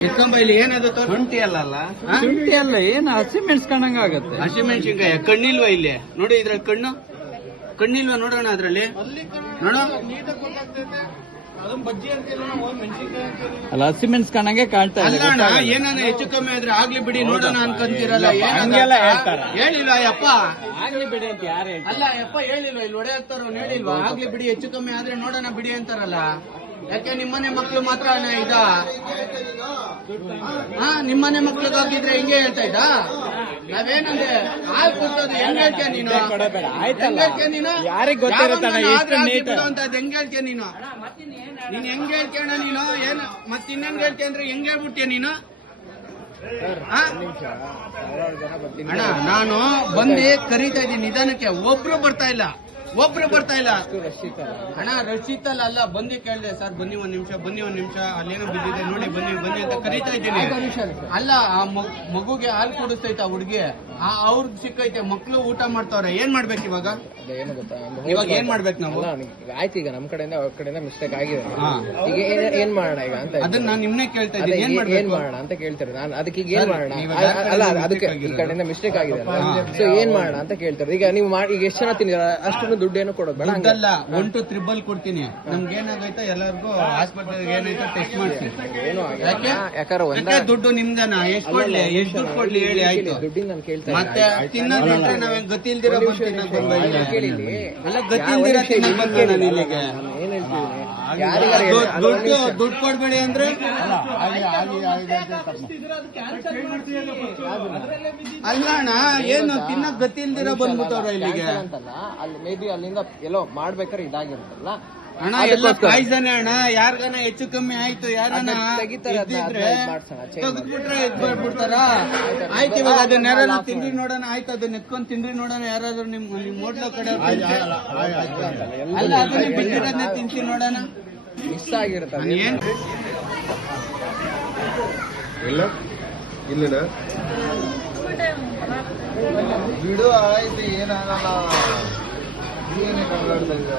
ಇಲ್ಲಿ ಏನದು ಶುಂಠಿ ಅಲ್ಲ ಶುಂಠಿ ಅಲ್ಲ, ಏನು ಹಸಿಮೆಣಸ್ಕೊಂಡಂಗ ಆಗತ್ತೆ. ಹಸಿಮೆಣಸಿನ್ಕಾಯಿ ಕಣ್ಣಿಲ್ವಾ ಇಲ್ಲಿ ನೋಡಿ, ಇದ್ರಲ್ಲಿ ಕಣ್ಣಿಲ್ವಾ ನೋಡೋಣ, ಅದ್ರಲ್ಲಿ ನೋಡೋ ಅಲ್ಲ, ಹಸಿಮೆಣಸ್ಕೊಂಡಂಗೆ ಕಾಣ್ತಾ ಇಲ್ಲ. ಏನಾನ ಹೆಚ್ಚು ಕಮ್ಮಿ ಆದ್ರೆ ಆಗ್ಲಿ ಬಿಡಿ ನೋಡೋಣ ಅನ್ಕೊಂತೀರಲ್ಲ, ಹೇಳಿಲ್ವಾ ಯಪ್ಪ? ಆಗ್ಲಿ ಬಿಡಿ ಅಂತ ಯಾರು ಅಲ್ಲ ಯಪ್ಪ ಹೇಳಿಲ್ವಾ? ಇಲ್ಲಿ ಒಡೆ ಹಾಕ್ತಾರ ಹೇಳಿಲ್ವಾ? ಆಗ್ಲಿ ಬಿಡಿ ಹೆಚ್ಚು ಕಮ್ಮಿ ಆದ್ರೆ ನೋಡೋಣ ಬಿಡಿ ಅಂತಾರಲ್ಲ. ಯಾಕೆ ನಿಮ್ಮನೆ ಮಕ್ಳು ಮಾತ್ರ ಇದ? ನಿಮ್ಮನೆ ಮಕ್ಳಿಗಾಗಿದ್ರೆ ಹಿಂಗೆ ಹೇಳ್ತಾ ಇದ್ದ? ನಾವೇನಂದ್ರೆ ಕೊಡ್ತೋದು ಹೆಂಗ್ ಹೇಳ್ತೀಯ ನೀನು? ನೀನು ಯಾರಿಗ್ ಗೊತ್ತಿರುತ್ತಣ್ಣ ಅಂತ ಹೆಂಗ್ ಹೇಳ್ತೀಯ ನೀನು? ನೀನ್ ಹೆಂಗ್ ಹೇಳ್ತೀಯಣ್ಣ ನೀನು? ಏನು ಮತ್ತಿನ್ನೇನ್ ಹೇಳ್ತೀಯ ಅಂದ್ರೆ ಹೆಂಗ್ ಹೇಳ್ಬಿಟ್ಟಿಯ ನೀನು? ಅಣ್ಣ ನಾನು ಬಂದು ಕರೀತಾ ಇದ್ದೀನಿ ನಿಧಾನಕ್ಕೆ, ಒಬ್ರು ಬರ್ತಾ ಇಲ್ಲ ಅಣ್ಣ. ರಚಿತಲ್ಲ ಅಲ್ಲ, ಬಂದು ಕೇಳಿದೆ, ಸರ್ ಬನ್ನಿ ಒಂದ್ ನಿಮಿಷ ಅಲ್ಲೇನೋ ಬಿದ್ದಿದೆ ನೋಡಿ, ಬನ್ನಿ ಅಂತ ಕರೀತಾ ಇದ್ದೀನಿ. ಅಲ್ಲ, ಆ ಮಗುಗೆ ಹಾಲು ಕುಡಿಸ್ತೈತ ಹುಡ್ಗಿ, ಅವ್ರದ್ದು ಸಿಕ್ಕೈತೆ, ಮಕ್ಳು ಊಟ ಮಾಡ್ತಾವ್ರೆ. ಏನ್ ಮಾಡ್ಬೇಕು ಇವಾಗ? ಏನು ಗೊತ್ತಾ, ಇವಾಗ ಏನ್ ಮಾಡ್ಬೇಕು ನಾವು? ಆಯ್ತು, ಈಗ ನಮ್ ಕಡೆಯಿಂದ ಅವ್ರ ಕಡೆಯಿಂದ ಮಿಸ್ಟೇಕ್ ಆಗಿದೆ. ಈಗ ಏನ್ ಮಾಡೋಣ ಈಗ ಅಂತ ಅದನ್ನ ನಾನು ನಿಮ್ನೆ ಕೇಳ್ತಾ ಇದ್ದೀನಿ. ಏನ್ ಮಾಡೋಣ ಅಂತ ಕೇಳ್ತಾರೆ. ನಾನು ಅದಕ್ಕೆ ಈಗ ಏನ್ ಮಾಡೋಣ, ಅಲ್ಲ ಅದಕ್ಕೆ ಈ ಕಡೆಯಿಂದ ಮಿಸ್ಟೇಕ್ ಆಗಿದೆ, ಸೊ ಏನ್ ಮಾಡೋಣ ಅಂತ ಕೇಳ್ತಾರೆ. ಈಗ ನೀವು ಈಗ ಎಷ್ಟು ಜನ ತಿಂದಿರ ಅಷ್ಟೊಂದು ದುಡ್ಡು ಏನು ಕೊಡೋದು ಬೇಡ. ಹಂಗಲ್ಲ, 1 to 3 ಕೊಡ್ತೀನಿ. ನಮ್ಗೆ ಏನಾಗೈತೆ ಎಲ್ಲರಿಗೂ ಹಾಸ್ಪಿಟಲ್ ಏನೈತೆ ಟೆಸ್ಟ್ ಮಾಡ್ತೀನಿ. ಯಾಕೆ ದುಡ್ಡು ನಿಮ್ದನ? ಎಷ್ಟು ಕೊಡ್ಲಿ, ಎಷ್ಟು ದುಡ್ಡು ಕೊಡ್ಲಿ ಹೇಳಿ? ಆಯ್ತು, ದುಡ್ಡಿನ ನಾನು ಕೇಳ್ತಾ ಮತ್ತೆ ತಿನ್ನೋದಿದ್ರೆ ನಾವೇನ್ ಗತಿ ಇಲ್ದಿರ ಅಲ್ಲ, ಗತಿ ಇಲ್ದಿರ ತಿನ್ನಕ್ ಬಂದ ನಾನು ಇಲ್ಲಿಗೆ. ಏನ್ ಹೇಳ್ತೀನಿ, ದುಡ್ಡು ಕೊಡ್ಬೇಡಿ ಅಂದ್ರೆ ಅಲ್ಲ ಅಣ್ಣ, ಏನು ತಿನ್ನಕ್ ಗತಿ ಇಲ್ದಿರ ಬಂದ್ಬಿಟ್ಟವ್ರ ಇಲ್ಲಿಗೆ ಅಂತಲ್ಲ. ಅಲ್ಲಿ ಮೇ ಬಿ ಅಲ್ಲಿಂದ ಎಲ್ಲೋ ಮಾಡ್ಬೇಕಾದ್ರೆ ಇದಾಗಿರುತ್ತಲ್ಲ ಅಣ್ಣ. ಎಲ್ಲ ಪಾಯ್ಸನೆ ಅಣ್ಣ. ಯಾರ್ಗಾನ ಹೆಚ್ಚು ಕಮ್ಮಿ ಆಯ್ತು, ಯಾರನ್ನ ತೆಗಿದ್ರೆ ತೆಗೆದ್ಬಿಟ್ರೆ ಇದ್ಬಿಡ್ತಾರ. ಆಯ್ತು, ಇವಾಗ ಅದನ್ನ ಯಾರು ತಿಂದ್ರಿ ನೋಡೋಣ. ಆಯ್ತು, ಅದನ್ನ ಎತ್ಕೊಂಡ್ ತಿಂದ್ರಿ ನೋಡೋಣ. ಯಾರಾದ್ರೂ ನಿಮ್ ಹೋಟ್ಲ ಕಡೆ ಅಲ್ಲ, ಅದನ್ನ ಬಿಟ್ಟಿರೋದನ್ನ ತಿಂತೀನಿ ನೋಡೋಣ. ಮಿಸ್ ಆಗಿರುತ್ತೆ. ಏನ್ ಇಲ್ಲ ಇಲ್ಲ ಬಿಡು, ಆಯ್ತು, ಏನಾಗಲ್ಲ. ಏನೇ ಕಂಗಾಡ್ತಾ ಇದ್ದ?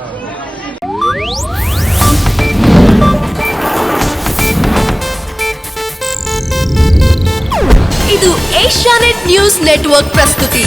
ಇದು ಏಷ್ಯಾನೆಟ್ ನ್ಯೂಸ್ ನೆಟ್ವರ್ಕ್ ಪ್ರಸ್ತುತಿ.